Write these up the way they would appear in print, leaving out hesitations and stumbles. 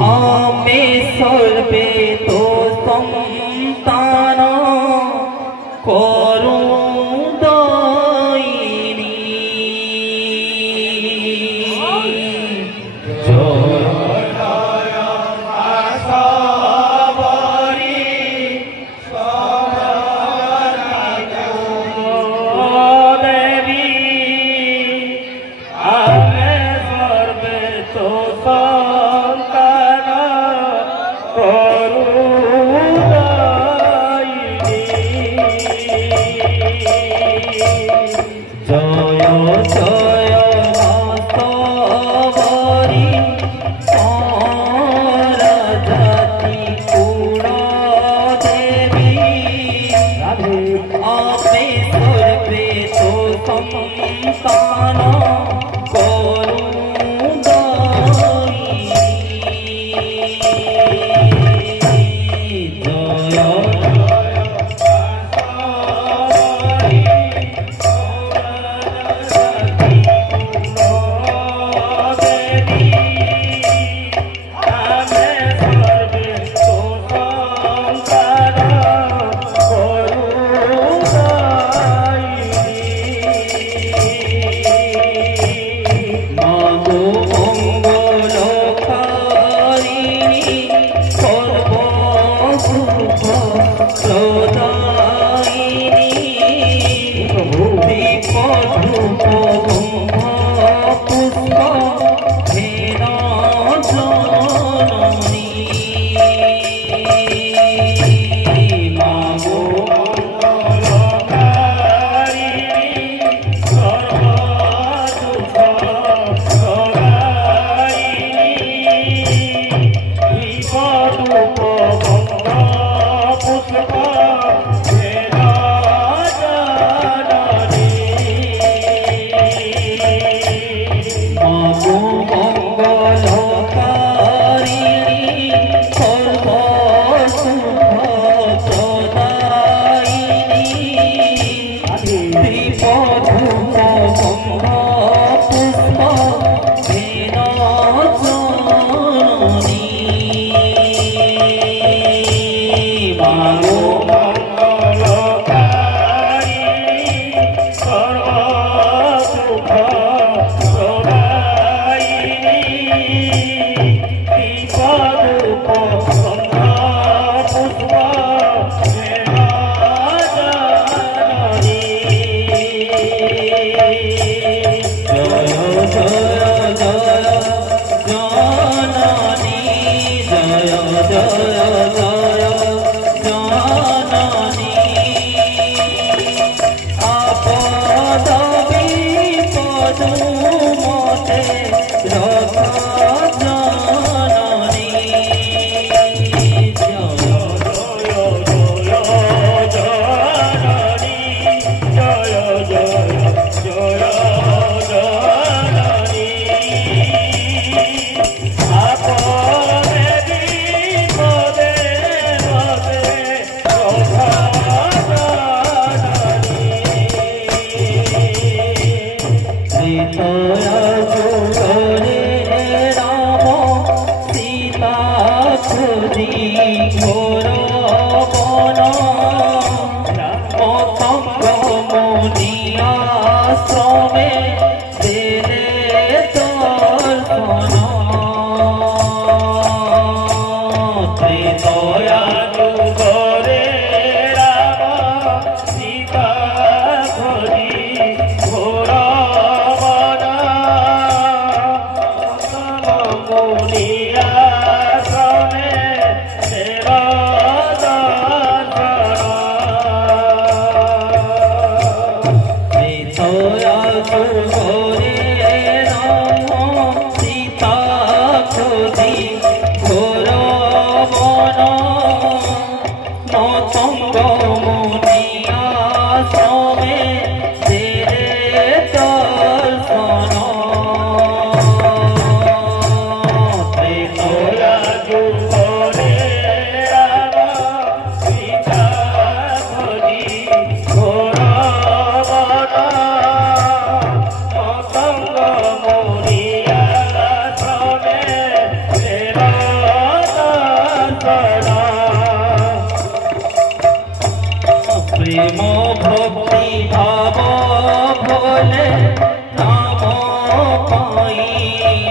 आमे सर्वे तो संतान करुण दयिनी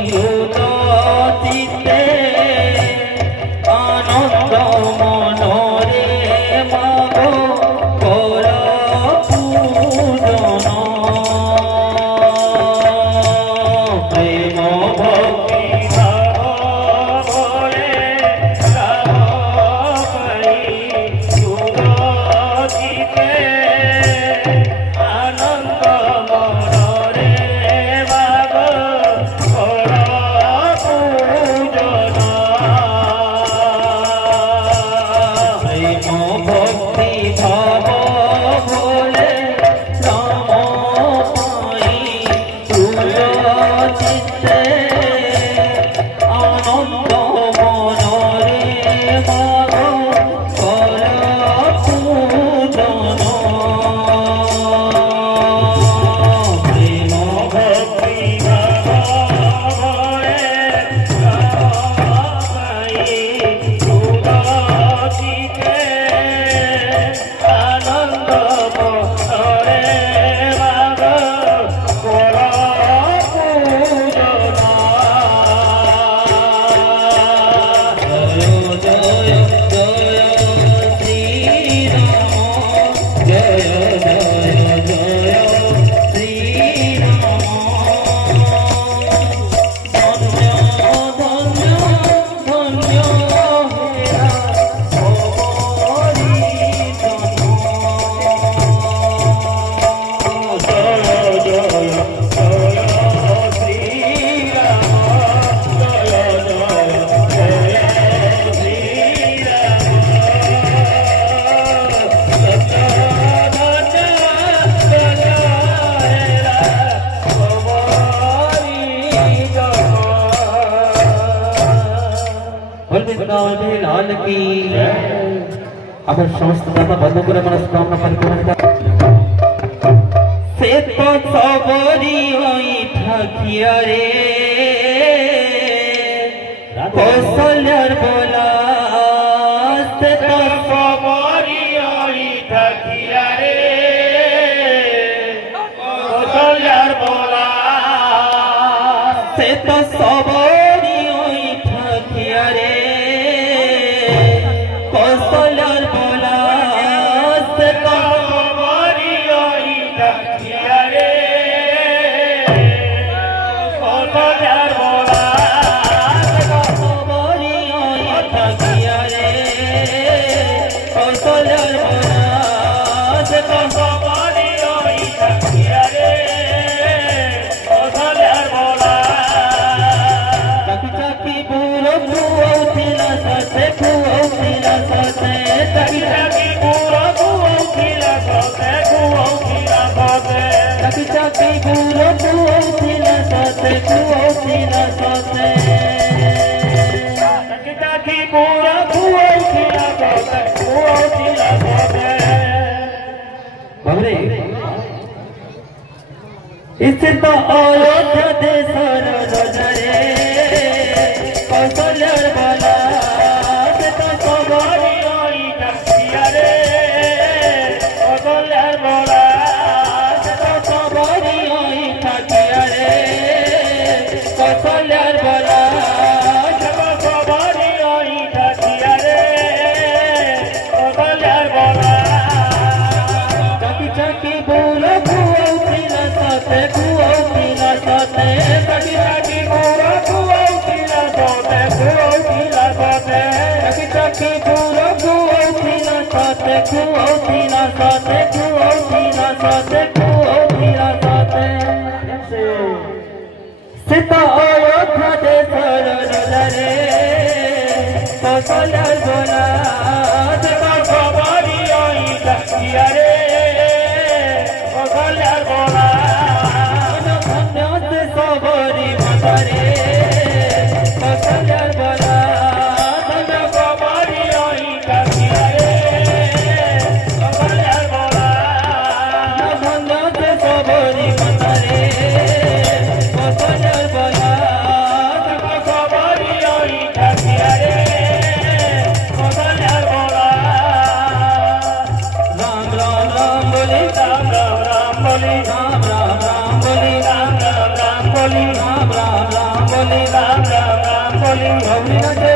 দ্রুত চিত্তে আনন্দ মনরে মাগো কর পূজন প্রেম ভক্তি ভাব বলে গাব পাই দ্রুত চিত্তে আনন্দ মনরে মাগো কর পূজন প্রেম ভক্তি ভাব বলে নাম পাই দ্রুত চিত্তে আনন্দ মনরে মাগো কর পূজন প্রেম ভক্তি ভাব বলে নাম পাই দ্রুত চিত্তে আনন্দ মনরে মাগো কর পূজন জয় জয় শ্রীরাম জয় জয় জয় শ্রীরাম ধন্য ধন্য ধন্য হেরা হরি জয় জয় জয় শ্রীরাম জয় জয় জয় শ্রীরাম लाल की अगर समस्त दाता बंधु को मनस्कामना परिपूर्ण से तो सबरी होई ठाकिया रे कौशल्यार बोला से तो सबरी होई ठाकिया रे कौशल्यार बोला से तो सबरी होई ठाकिया रे कौशल्यार बोला से तो सबरी होई ठाकिया रे कौशल्यार बोला से तो सबरी होई ठाकिया रे कौशल्यार बोला से तो सबरी होई ठाकिया रे कौशल्यार बोला चाकी पूरो कुऔथिला सते कुऔथिला सते चाकी पूरो कुऔथिला सते कुऔथिला सते चाकी पूरो कुऔथिला सते कुऔथिला सते चाकी पूरो कुऔथिला सते कुऔथिला सते बाबरे इससे तो अयोध्या देश रे कौशल्यार बोला से तो सबरी होई ठाकिया रे कौशल्यार बोला से तो सबरी होई ठाकिया रे कौशल्यार बोला से तो सबरी होई ठाकिया रे कौशल्यार बोला चाकी चाकी बोलो कुऔथिला सते कुऔथिला सते चाकी चाकी बोलो कुऔथिला सते कुऔथिला सते चाकी चाकी बोलो कुऔथिला सते कुऔथिला सते कुऔथिला सते कुऔथिला सते से तो अयोध्या देश रे कौशल्यार बोला से तो सबरी होई ठाकिया रे कौशल्यार बोला धन्य से सबरी मातारे कौशल्यार बोला धन्य सबरी होई ठाकिया रे कौशल्यार बोला गौरी